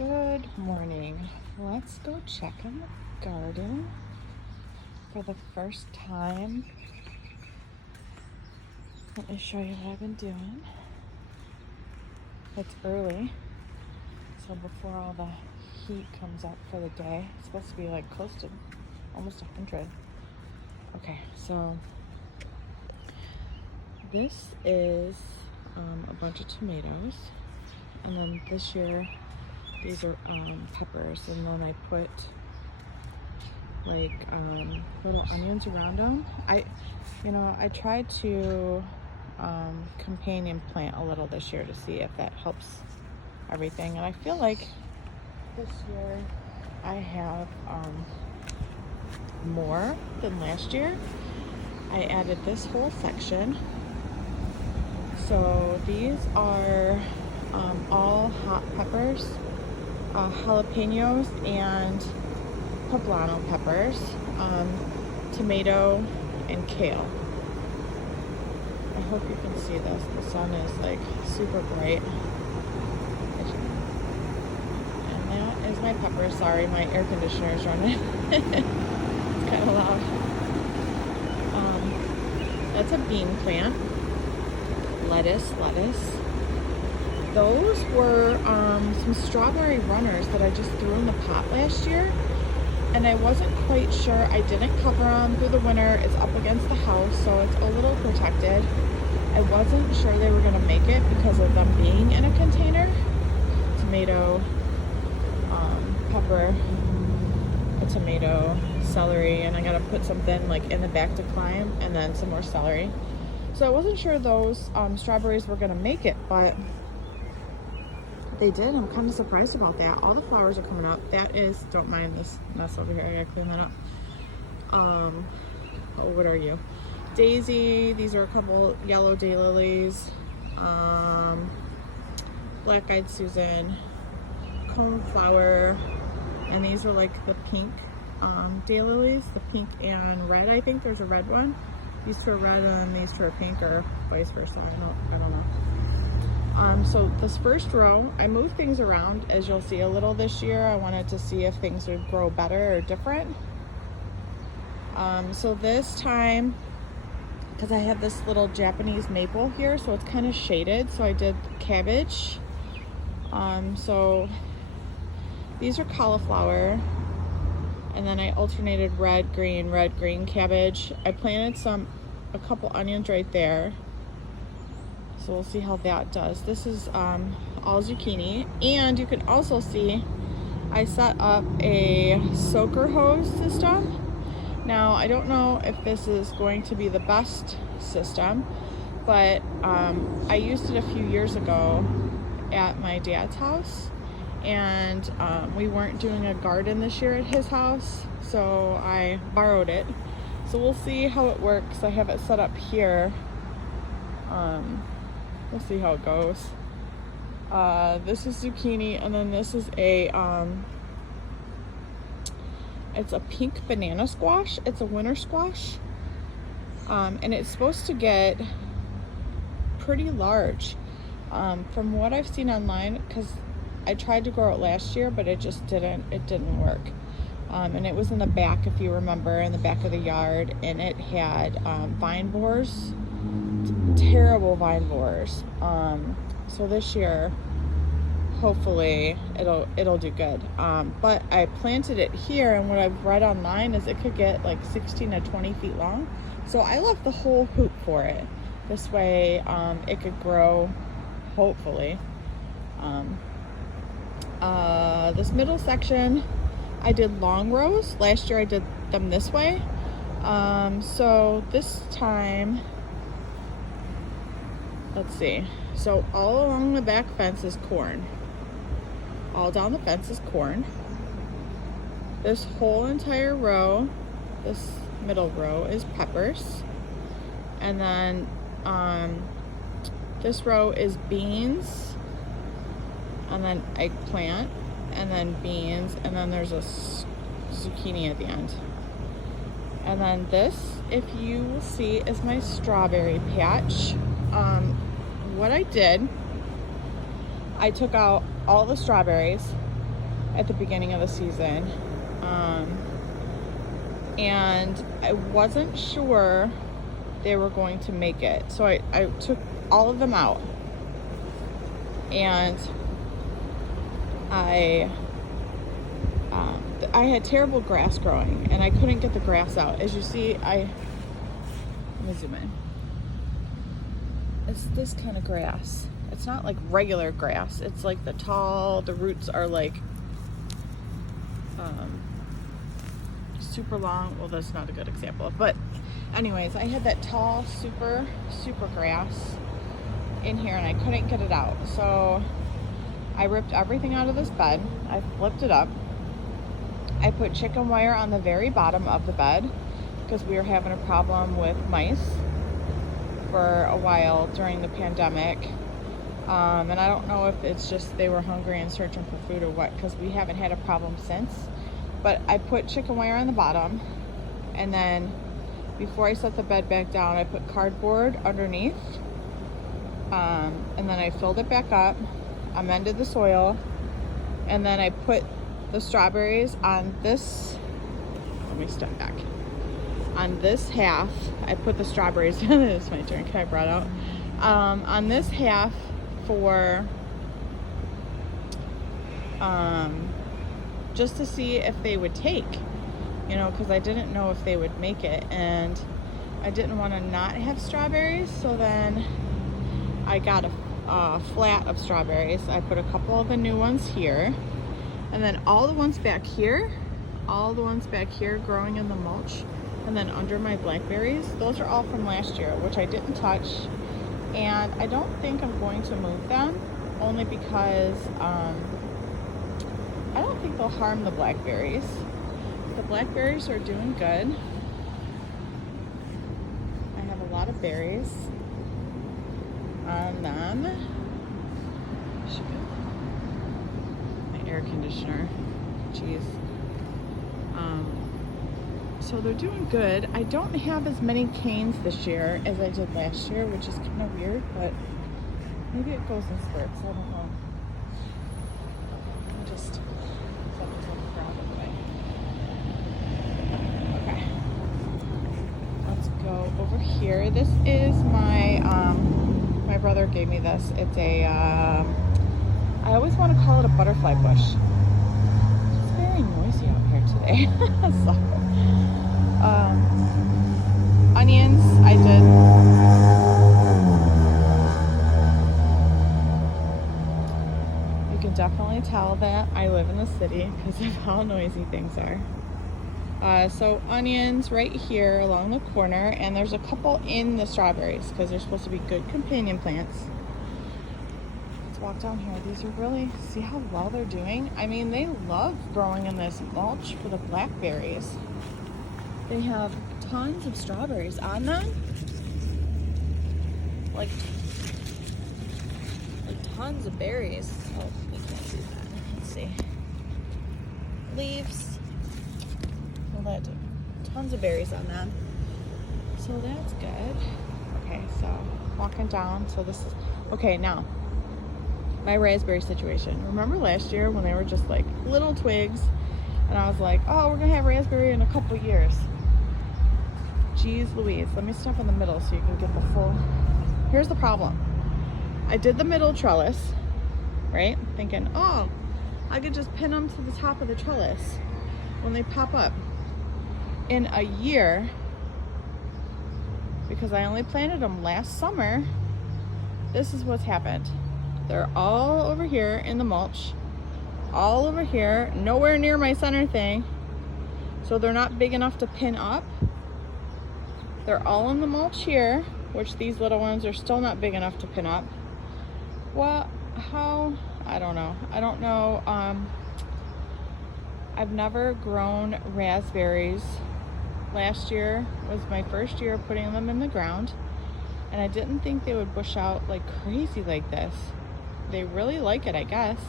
Good morning. Let's go check on the garden for the first time. Let me show you what I've been doing. It's early, so before all the heat comes up for the day, it's supposed to be like close to almost 100. Okay, so this is a bunch of tomatoes, and then this year these are peppers, and then I put like little onions around them. I tried to companion plant a little this year to see if that helps everything, and I feel like this year I have more than last year. I added this whole section. So these are all hot peppers, jalapenos and poblano peppers, tomato and kale. I hope you can see this. The sun is like super bright. And that is my pepper. Sorry, my air conditioner is running. It's kind of loud. That's a bean plant. Lettuce. Those were some strawberry runners that I just threw in the pot last year, and I wasn't quite sure. I didn't cover them through the winter. It's up against the house, so it's a little protected. I wasn't sure they were gonna make it because of them being in a container. Tomato, pepper, a tomato, celery, and I gotta put something like in the back to climb, and then some more celery. So I wasn't sure those strawberries were gonna make it, but they did. I'm kind of surprised about that. All the flowers are coming up. That is, don't mind this mess over here. I gotta clean that up. What are you? Daisy. These are a couple yellow daylilies. Black-eyed Susan. Coneflower. And these are like the pink daylilies. The pink and red. I think there's a red one. These two are red and these two are pink, or vice versa. I don't know. So this first row, I moved things around, as you'll see a little this year. I wanted to see if things would grow better or different. So this time, because I have this little Japanese maple here, so it's kind of shaded, so I did cabbage. So these are cauliflower, and then I alternated red, green cabbage. I planted a couple onions right there. So we'll see how that does. This is all zucchini, and you can also see I set up a soaker hose system. Now I don't know if this is going to be the best system, but I used it a few years ago at my dad's house, and we weren't doing a garden this year at his house, so I borrowed it. So we'll see how it works. I have it set up here. We'll see how it goes. This is zucchini, and then this is it's a pink banana squash. It's a winter squash. And it's supposed to get pretty large. From what I've seen online, because I tried to grow it last year, but it didn't work. And it was in the back, if you remember, in the back of the yard, and it had vine borers. Terrible vine borers. So this year, hopefully it'll do good. But I planted it here, and what I've read online is it could get like 16 to 20 feet long. So I left the whole hoop for it. This way it could grow, hopefully. This middle section, I did long rows. Last year I did them this way. So this time, let's see. So all along the back fence is corn. All down the fence is corn. This whole entire row, this middle row, is peppers. And then this row is beans, and then eggplant, and then beans, and then there's a zucchini at the end. And then this, if you will see, is my strawberry patch. What I did, I took out all the strawberries, at the beginning of the season. And I wasn't sure they were going to make it. So I took all of them out. And I had terrible grass growing, and I couldn't get the grass out. As you see, let me zoom in. It's this kind of grass. It's not like regular grass. It's like the roots are like super long. Well, that's not a good example. But anyways, I had that tall, super grass in here, and I couldn't get it out. So I ripped everything out of this bed. I flipped it up. I put chicken wire on the very bottom of the bed because we were having a problem with mice for a while during the pandemic. And I don't know if it's just they were hungry and searching for food or what, because we haven't had a problem since. But I put chicken wire on the bottom, and then before I set the bed back down, I put cardboard underneath, and then I filled it back up, amended the soil, and then I put the strawberries on this. Let me step back. On this half, I put the strawberries. It's my turn. Can I brought out? On this half for just to see if they would take, because I didn't know if they would make it, and I didn't want to not have strawberries. So then I got a flat of strawberries. I put a couple of the new ones here, and then all the ones back here growing in the mulch, and then under my blackberries, those are all from last year, which I didn't touch. And I don't think I'm going to move them, only because I don't think they'll harm the blackberries. The blackberries are doing good. I have a lot of berries on them. My air conditioner. Jeez. So they're doing good. I don't have as many canes this year as I did last year, which is kind of weird, but maybe it goes in spurts. I don't know. I'll just set this on the ground anyway. Okay. Let's go over here. This is my brother gave me this. It's a, I always want to call it a butterfly bush. It's very noisy out here today. So, onions, I did. You can definitely tell that I live in the city because of how noisy things are. So onions right here along the corner, and there's a couple in the strawberries because they're supposed to be good companion plants. Let's walk down here. These are really, see how well they're doing? I mean, they love growing in this mulch for the blackberries. They have tons of strawberries on them. Like tons of berries. Oh, you can't see that. Let's see. Leaves. Well, that tons of berries on them. So that's good. Okay, so walking down. So this is okay. Now, my raspberry situation. Remember last year when they were just like little twigs, and I was like, "Oh, we're gonna have raspberry in a couple years." Jeez Louise, let me step in the middle so you can get the full. Here's the problem. I did the middle trellis, right? Thinking, oh, I could just pin them to the top of the trellis when they pop up. In a year, because I only planted them last summer, this is what's happened. They're all over here in the mulch, all over here, nowhere near my center thing. So they're not big enough to pin up. They're all in the mulch here, which these little ones are still not big enough to pin up. Well, how? I don't know. I've never grown raspberries. Last year was my first year putting them in the ground, and I didn't think they would bush out like crazy like this. They really like it, I guess.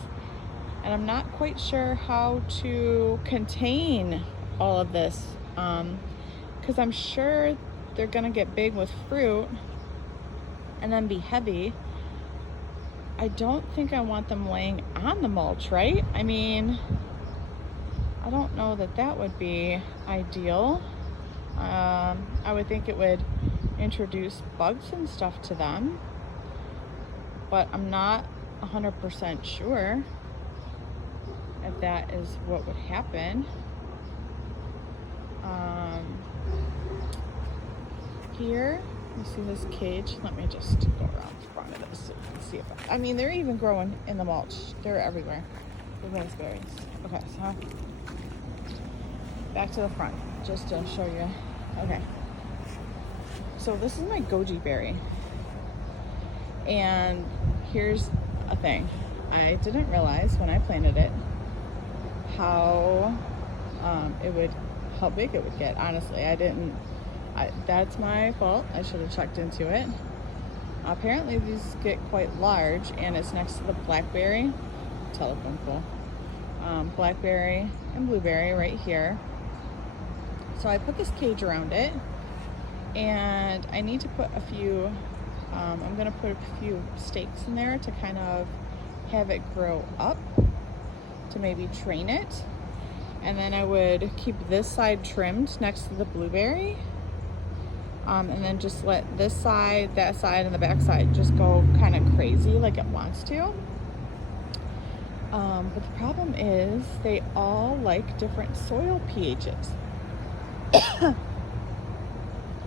And I'm not quite sure how to contain all of this, because I'm sure they're gonna get big with fruit and then be heavy. I don't think I want them laying on the mulch, right? I mean, I don't know that that would be ideal. I would think it would introduce bugs and stuff to them, but I'm not 100% sure if that is what would happen. Here, you see this cage? Let me just go around the front of this so you can see if I mean, they're even growing in the mulch. They're everywhere. The raspberries. Okay, so back to the front, just to show you. Okay. So this is my goji berry. And here's a thing. I didn't realize when I planted it how big it would get. Honestly, that's my fault. I should have checked into it. Apparently these get quite large, and it's next to the blackberry, telephone pole, blackberry and blueberry right here. So I put this cage around it, and I need to put a few, I'm gonna put a few stakes in there to kind of have it grow up, to maybe train it. And then I would keep this side trimmed next to the blueberry. And then just let this side, that side, and the back side just go kind of crazy like it wants to. But the problem is they all like different soil pHs.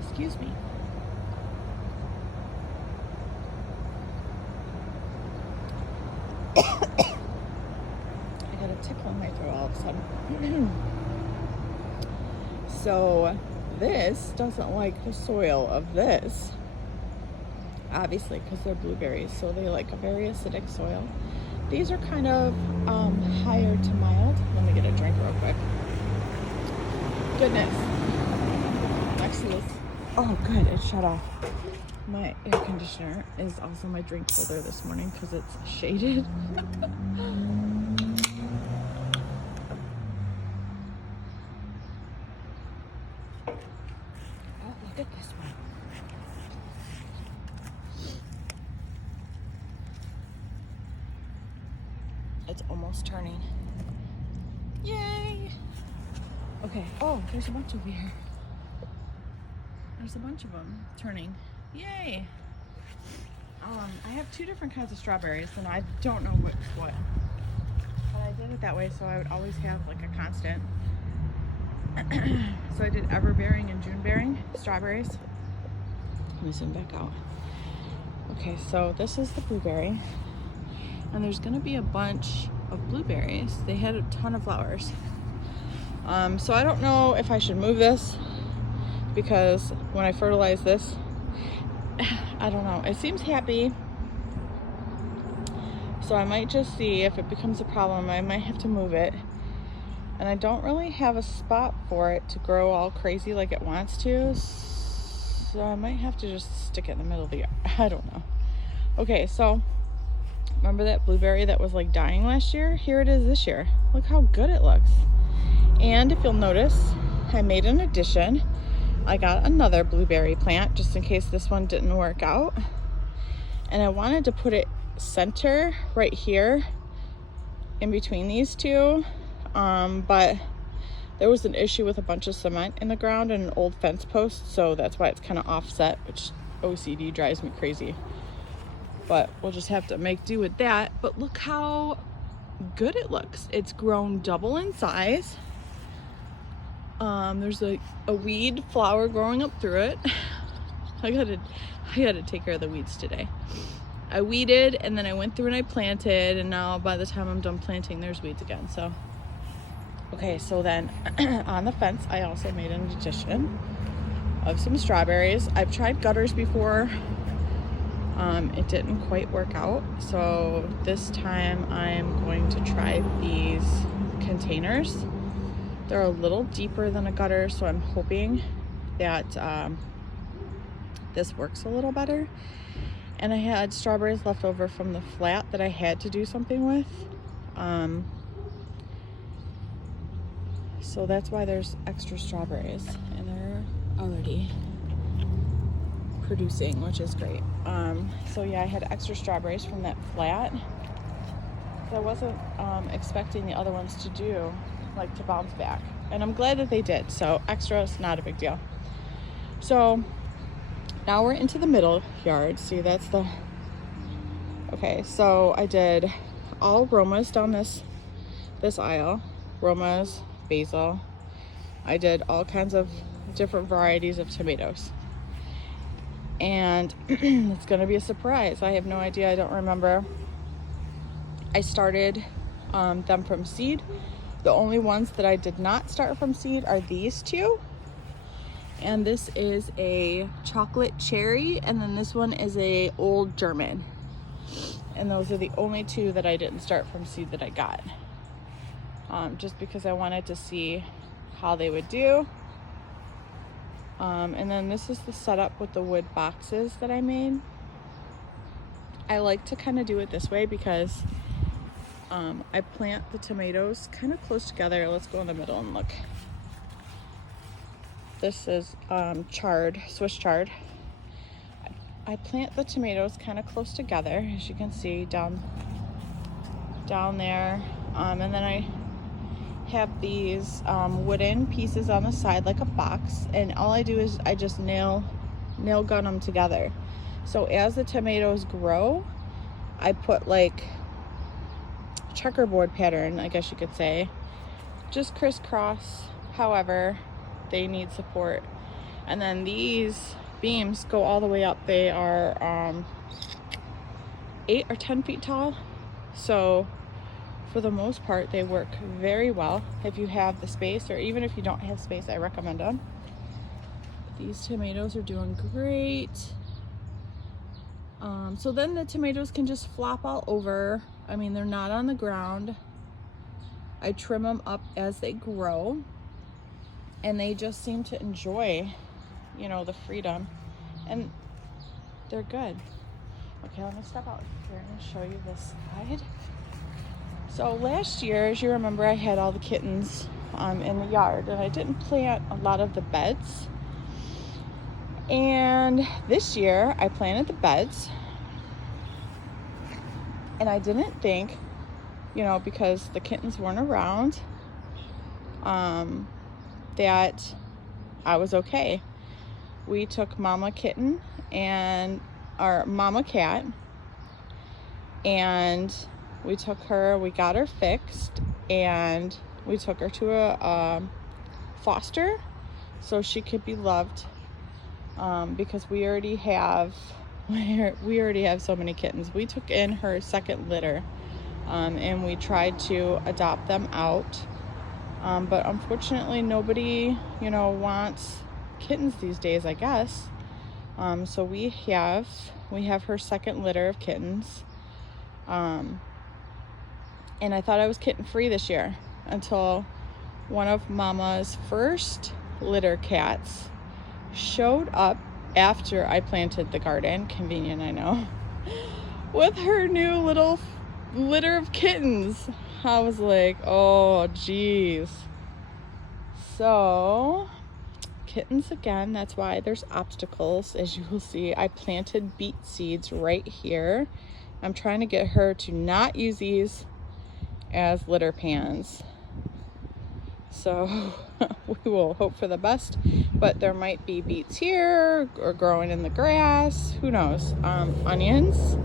Excuse me. I got a tickle in my throat all of a sudden. So this doesn't like the soil of this, obviously, because they're blueberries, so they like a very acidic soil. These are kind of higher to mild. Let me get a drink real quick. Goodness. Next to this. Oh, good. It shut off. My air conditioner is also my drink holder this morning because it's shaded. Look at this one. It's almost turning. Yay! Okay. Oh, there's a bunch over here. There's a bunch of them turning. Yay! I have two different kinds of strawberries, and I don't know which what. But I did it that way so I would always have like a constant. So I did everbearing and June-bearing strawberries. Let me zoom back out. Okay, so this is the blueberry, and there's gonna be a bunch of blueberries. They had a ton of flowers. So I don't know if I should move this, because when I fertilize this, I don't know, it seems happy. So I might just see if it becomes a problem. I might have to move it. And I don't really have a spot for it to grow all crazy like it wants to. So I might have to just stick it in the middle of the yard. I don't know. Okay, so remember that blueberry that was like dying last year? Here it is this year. Look how good it looks. And if you'll notice, I made an addition. I got another blueberry plant just in case this one didn't work out. And I wanted to put it center right here in between these two. But there was an issue with a bunch of cement in the ground and an old fence post, so that's why it's kind of offset, which OCD drives me crazy. But we'll just have to make do with that. But look how good it looks. It's grown double in size. There's a weed flower growing up through it. I gotta take care of the weeds today. I weeded, and then I went through and I planted, and now by the time I'm done planting, there's weeds again. So okay, so then on the fence, I also made an addition of some strawberries. I've tried gutters before. It didn't quite work out. So this time I'm going to try these containers. They're a little deeper than a gutter, so I'm hoping that this works a little better. And I had strawberries left over from the flat that I had to do something with. So that's why there's extra strawberries, and they're already producing, which is great. So yeah, I had extra strawberries from that flat. I wasn't expecting the other ones to do like to bounce back. And I'm glad that they did. So extra is not a big deal. So now we're into the middle yard. See, that's the, okay, so I did all Romas down this aisle. Romas, basil. I did all kinds of different varieties of tomatoes. And it's gonna be a surprise. I have no idea, I don't remember. I started them from seed. The only ones that I did not start from seed are these two. And this is a chocolate cherry, and then this one is a old German. And those are the only two that I didn't start from seed that I got. Just because I wanted to see how they would do. And then this is the setup with the wood boxes that I made. I like to kind of do it this way because I plant the tomatoes kind of close together. Let's go in the middle and look. This is chard, Swiss chard. I plant the tomatoes kind of close together, as you can see down there. And then I have these wooden pieces on the side like a box, and all I do is I just nail gun them together. So as the tomatoes grow, I put like checkerboard pattern, I guess you could say, just crisscross, however they need support. And then these beams go all the way up. They are 8 or 10 feet tall, so for the most part they work very well if you have the space, or even if you don't have space, I recommend them. These tomatoes are doing great. So then the tomatoes can just flop all over. I mean, they're not on the ground. I trim them up as they grow, and they just seem to enjoy, you know, the freedom, and they're good. Okay, let me step out here and show you this side. So last year, as you remember, I had all the kittens in the yard, and I didn't plant a lot of the beds. And this year I planted the beds, and I didn't think, you know, because the kittens weren't around, that I was okay. We took Mama Kitten and our Mama Cat, and we took her, we got her fixed, and we took her to a foster so she could be loved, because we already have so many kittens. We took in her second litter, and we tried to adopt them out, but unfortunately nobody, you know, wants kittens these days, I guess. So we have her second litter of kittens, and I thought I was kitten free this year until one of Mama's first litter cats showed up after I planted the garden. Convenient, I know. With her new little litter of kittens. I was like, oh geez. So kittens again. That's why there's obstacles, as you will see. I planted beet seeds right here. I'm trying to get her to not use these as litter pans, so we will hope for the best, but there might be beets here or growing in the grass, who knows. Onions,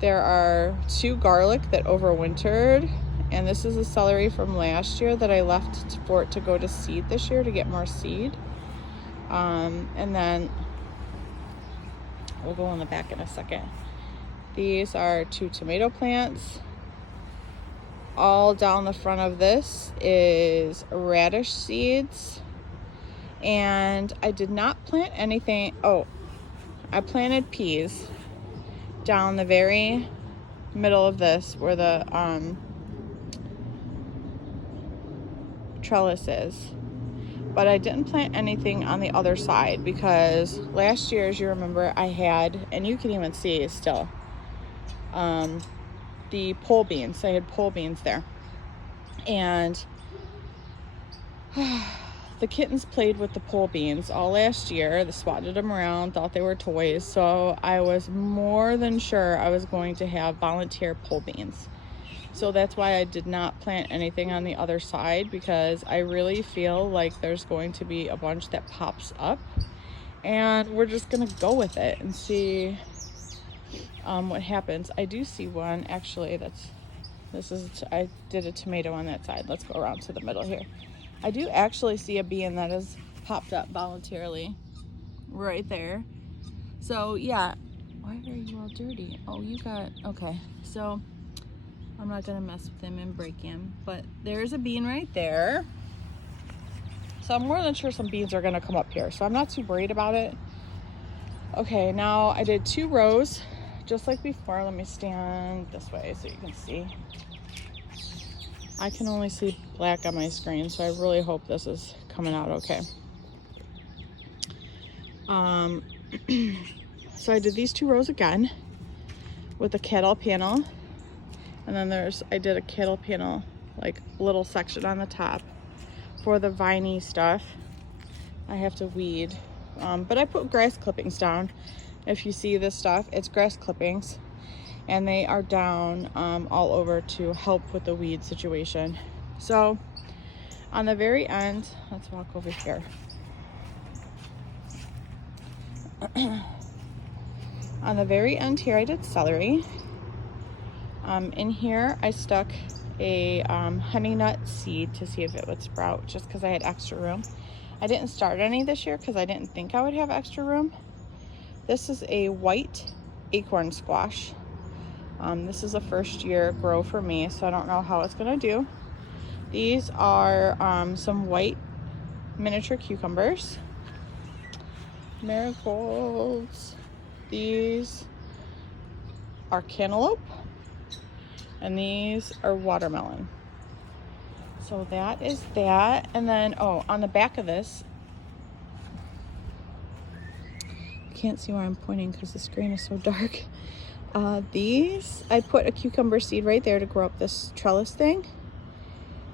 there are 2 garlic that overwintered, and this is a celery from last year that I left for it to go to seed this year to get more seed. And then we'll go in the back in a second. These are 2 tomato plants. All down the front of this is radish seeds, and I did not plant anything. Oh, I planted peas down the very middle of this where the trellis is, but I didn't plant anything on the other side because last year, as you remember, I had, and you can even see still, the pole beans. I had pole beans there, and the kittens played with the pole beans all last year. They swatted them around, thought they were toys, so I was more than sure I was going to have volunteer pole beans. So that's why I did not plant anything on the other side, because I really feel like there's going to be a bunch that pops up, and we're just gonna go with it and see what happens. I do see one actually I did a tomato on that side. Let's go around to the middle here. I do actually see a bean that has popped up voluntarily right there. So yeah, why are you all dirty? Oh, you got, okay. So I'm not gonna mess with him and break him, but there's a bean right there. So I'm more than sure some beans are gonna come up here. So I'm not too worried about it. Okay, now I did 2 rows, just like before. Let me stand this way so you can see. I can only see black on my screen, so I really hope this is coming out okay. So I did these 2 rows again with a cattle panel, and then I did a cattle panel, like little section on the top for the viney stuff. I have to weed, but I put grass clippings down. If you see this stuff, it's grass clippings, and they are down all over to help with the weed situation. So on the very end, let's walk over here. On the very end here, I did celery. In here, I stuck a honey nut seed to see if it would sprout, just because I had extra room. I didn't start any this year because I didn't think I would have extra room. This is a white acorn squash. This is a first year grow for me, so I don't know how it's gonna do. These are some white miniature cucumbers, marigolds. These are cantaloupe, and these are watermelon. So that is that. And then, oh, on the back of this, you can't see where I'm pointing because the screen is so dark. These, I put a cucumber seed right there to grow up this trellis thing.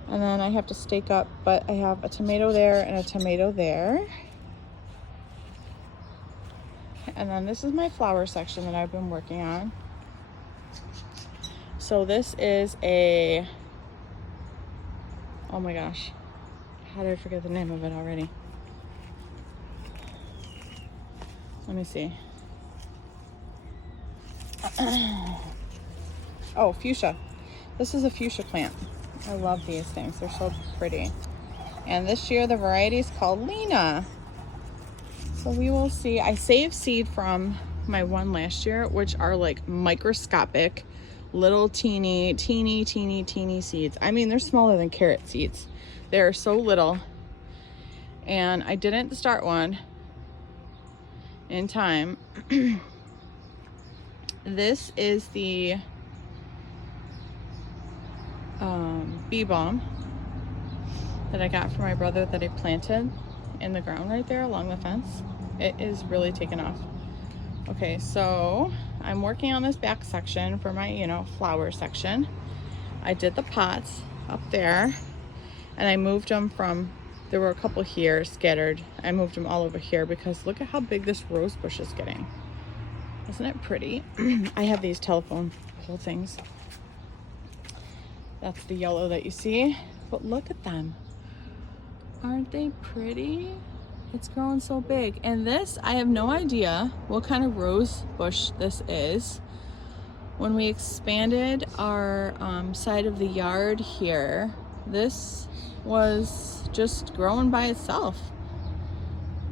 And then I have to stake up, but I have a tomato there and a tomato there. And then this is my flower section that I've been working on. So this is a, oh my gosh, how did I forget the name of it already? Let me see. Oh, fuchsia. This is a fuchsia plant. I love these things. They're so pretty. And this year the variety is called Lena. So we will see. I saved seed from my one last year, which are like microscopic, little teeny seeds. I mean, they're smaller than carrot seeds. They're so little. And I didn't start one in time. This is the bee balm that I got from my brother that I planted in the ground right there along the fence. It is really taken off. Okay, so I'm working on this back section for my, flower section. I did the pots up there, and I moved them from, there were a couple here scattered. I moved them all over here because look at how big this rose bush is getting. Isn't it pretty? I have these telephone pole things. That's the yellow that you see, but look at them. Aren't they pretty? It's growing so big. And this, I have no idea what kind of rose bush this is. When we expanded our side of the yard here, this was just growing by itself.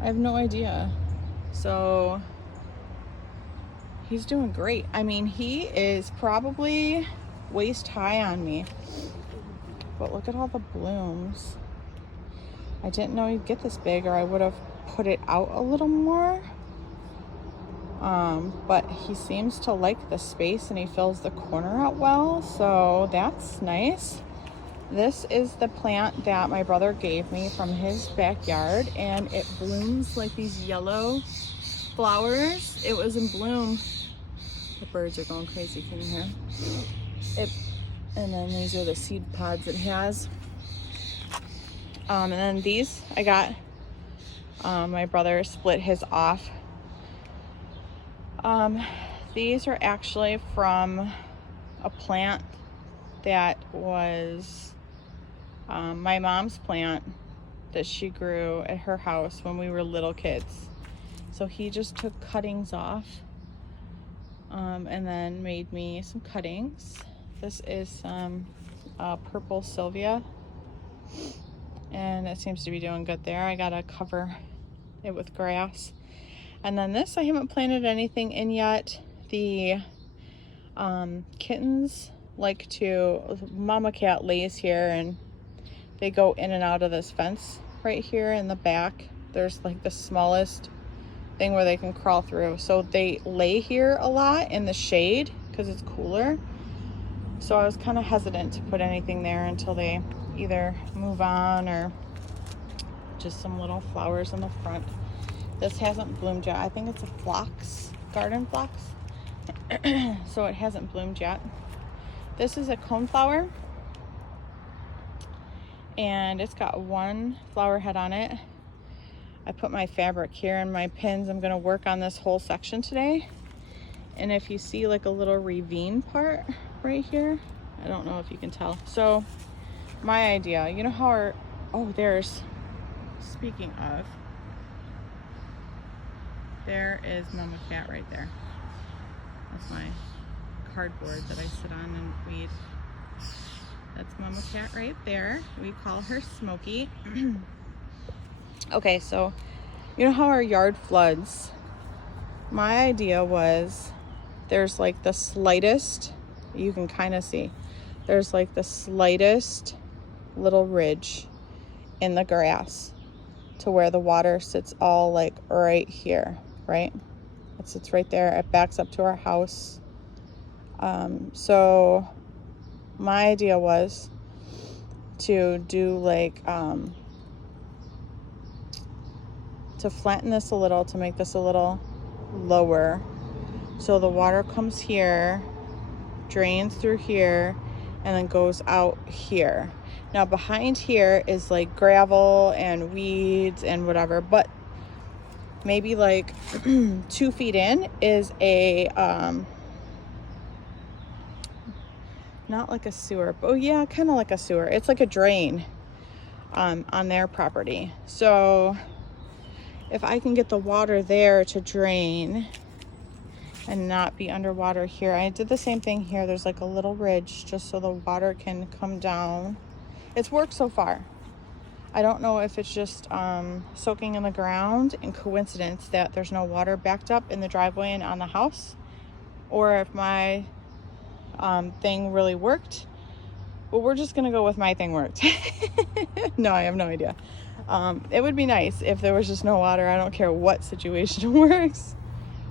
I have no idea. So he's doing great. I mean, he is probably waist high on me. But look at all the blooms. I didn't know he'd get this big, or I would have put it out a little more. But he seems to like the space, and he fills the corner out well, so that's nice. This is the plant that my brother gave me from his backyard, and it blooms like these yellow flowers. It was in bloom. The birds are going crazy, can you hear? And then these are the seed pods it has. And then these I got, my brother split his off. These are actually from a plant that was my mom's plant that she grew at her house when we were little kids. So he just took cuttings off and then made me some cuttings. This is some purple Sylvia, and it seems to be doing good there. I gotta cover it with grass. And then this, I haven't planted anything in yet. The kittens like to, mama cat lays here and they go in and out of this fence right here in the back. There's like the smallest thing where they can crawl through. So they lay here a lot in the shade because it's cooler. So I was kind of hesitant to put anything there until they either move on or just some little flowers in the front. This hasn't bloomed yet. I think it's a phlox, garden phlox. So it hasn't bloomed yet. This is a coneflower, and it's got one flower head on it. I put my fabric here and my pins. I'm gonna work on this whole section today. And if you see like a little ravine part right here, I don't know if you can tell. So my idea, you know how our, oh, there's, speaking of, there is Mama Cat right there. That's my cardboard that I sit on and weed. That's Mama Cat right there. We call her Smokey. Okay, so you know how our yard floods? My idea was there's like the slightest, you can kind of see, there's like the slightest little ridge in the grass to where the water sits all like right here, right? It sits right there. It backs up to our house. So my idea was to do like, to flatten this a little, to make this a little lower. So the water comes here, drains through here, and then goes out here. Now behind here is like gravel and weeds and whatever, but maybe like 2 feet in is a, not like a sewer, but yeah, kind of like a sewer. It's like a drain on their property. So if I can get the water there to drain and not be underwater here. I did the same thing here. There's like a little ridge just so the water can come down. It's worked so far. I don't know if it's just soaking in the ground and coincidence that there's no water backed up in the driveway and on the house, or if my thing really worked. But we're just gonna go with my thing worked. No, I have no idea. It would be nice if there was just no water. I don't care what situation works.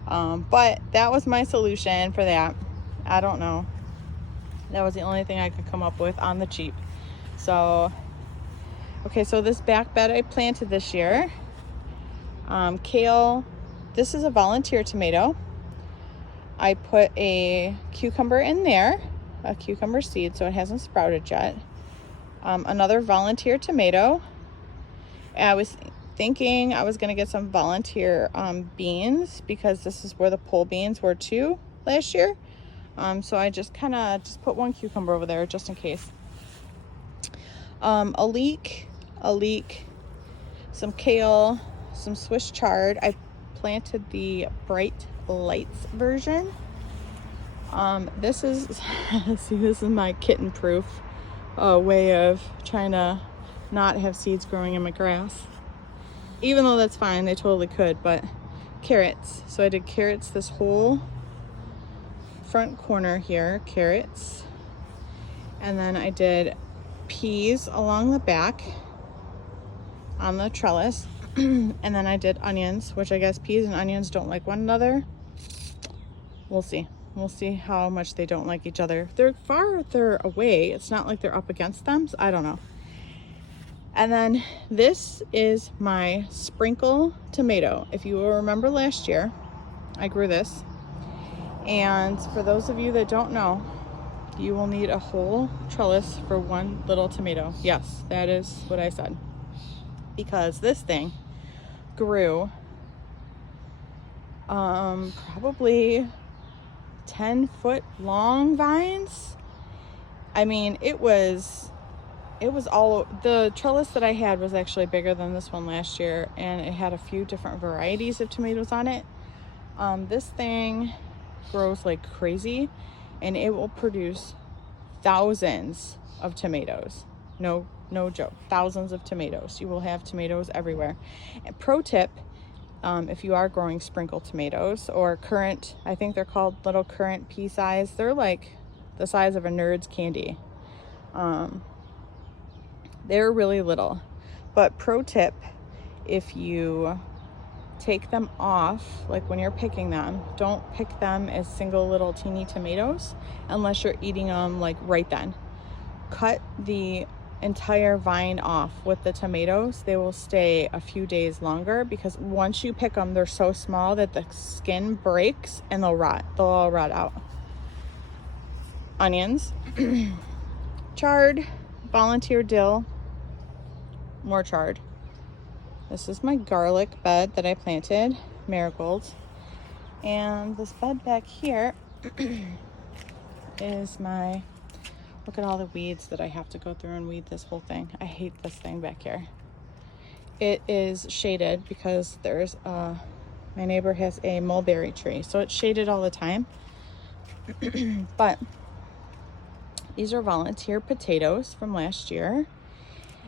But that was my solution for that. I don't know. That was the only thing I could come up with on the cheap. So, okay, so this back bed I planted this year. Kale, this is a volunteer tomato. I put a cucumber in there, a cucumber seed, so it hasn't sprouted yet. Another volunteer tomato. I was thinking I was gonna get some volunteer beans because this is where the pole beans were too last year. So I just kind of just put one cucumber over there just in case. A leek, some kale, some Swiss chard. I planted the Bright Lights version. This is, see, this is my kitten proof way of trying to not have seeds growing in my grass. Even though that's fine, they totally could, but carrots. So I did carrots this whole front corner here, carrots. And then I did peas along the back on the trellis. And then I did onions, which I guess peas and onions don't like one another. We'll see. We'll see how much they don't like each other. They're farther away. It's not like they're up against them, so I don't know. And then this is my sprinkle tomato. If you will remember last year, I grew this. And for those of you that don't know, you will need a whole trellis for one little tomato. Yes, that is what I said. Because this thing grew probably 10-foot long vines I mean, it was all, the trellis that I had was actually bigger than this one last year, and it had a few different varieties of tomatoes on it. This thing grows like crazy, and it will produce thousands of tomatoes. No joke, thousands of tomatoes. You will have tomatoes everywhere. And pro tip, if you are growing sprinkle tomatoes or currant, I think they're called little currant pea size. They're like the size of a Nerd's candy. They're really little. But pro tip, if you take them off, like when you're picking them, don't pick them as single little teeny tomatoes unless you're eating them like right then. Cut the entire vine off with the tomatoes. They will stay a few days longer because once you pick them, they're so small that the skin breaks and they'll rot. They'll all rot out. Onions, chard, volunteer dill, more chard. This is my garlic bed that I planted, marigolds. And this bed back here is my, look at all the weeds that I have to go through and weed this whole thing. I hate this thing back here. It is shaded because there's my neighbor has a mulberry tree, so it's shaded all the time. But these are volunteer potatoes from last year.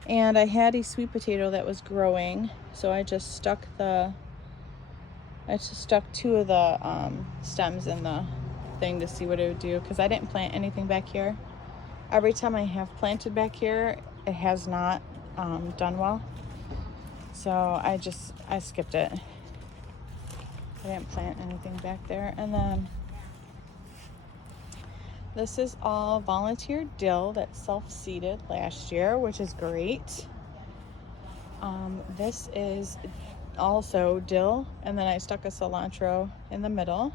And I had a sweet potato that was growing, so I just stuck two of the stems in the thing to see what it would do, because I didn't plant anything back here. Every time I have planted back here, it has not done well. So I skipped it. I didn't plant anything back there. And then this is all volunteer dill that's self-seeded last year, which is great. This is also dill, and then I stuck a cilantro in the middle.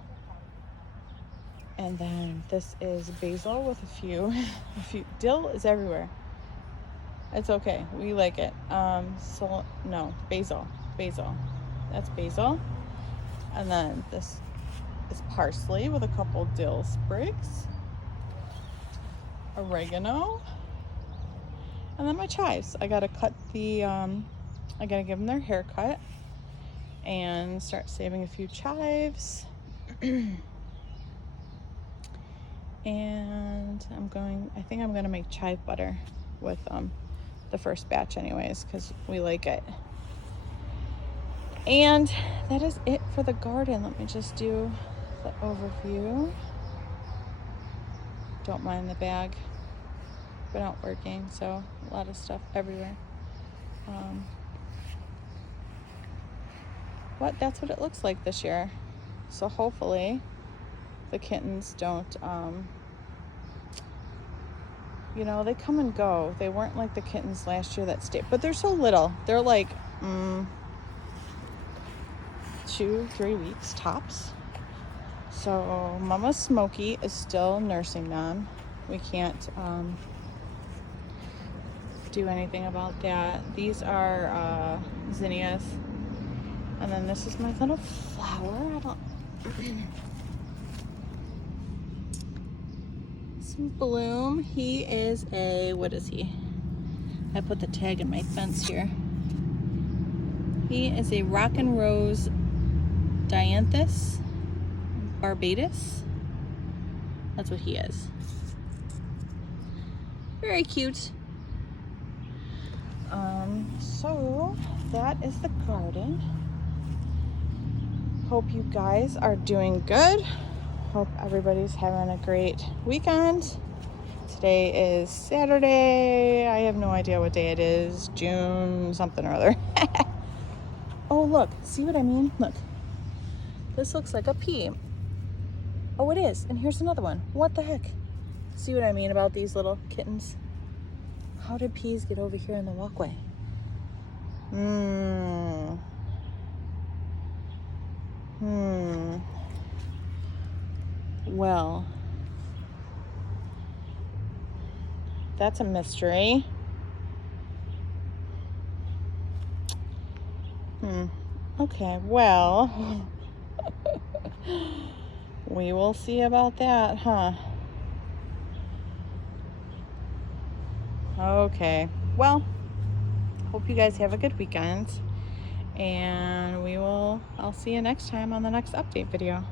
And then this is basil with a few. Dill is everywhere. It's okay. We like it. Basil. That's basil. And then this is parsley with a couple dill sprigs. Oregano. And then my chives. I gotta cut the, I gotta give them their haircut and start saving a few chives. And I think I'm gonna make chive butter with the first batch anyways, because we like it. And that is it for the garden. Let me just do the overview. Don't mind the bag, been out working, so a lot of stuff everywhere. But that's what it looks like this year. So hopefully the kittens don't, they come and go. They weren't like the kittens last year that stayed, but they're so little. They're like 2-3 weeks tops. So Mama Smokey is still nursing them. We can't do anything about that. These are zinnias. And then this is my little flower. Some bloom. He is what is he? I put the tag in my fence here. He is a rock and rose dianthus barbatus. That's what he is. Very cute. So that is the garden. Hope you guys are doing good. Hope everybody's having a great weekend. Today is Saturday. I have no idea what day it is. June something or other. Oh, look. See what I mean? Look. This looks like a pea. Oh, it is. And here's another one. What the heck? See what I mean about these little kittens? How did peas get over here in the walkway? Well, that's a mystery. Okay, well, we will see about that, huh? Okay. Well, hope you guys have a good weekend. And I'll see you next time on the next update video.